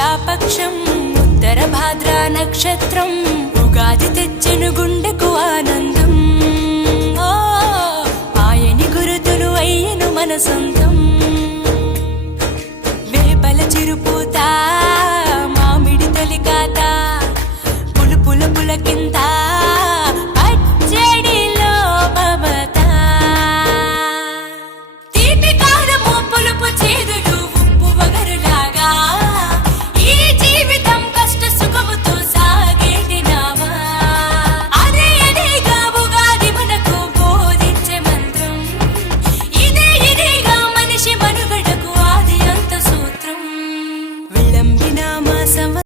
శుక్లాపక్షం ఉత్తర భాద్ర నక్షత్రం ఉగాది తెచ్చెను గుండెకు ఆనందం ఆయని గురుతులు అయ్యను మన సొంతం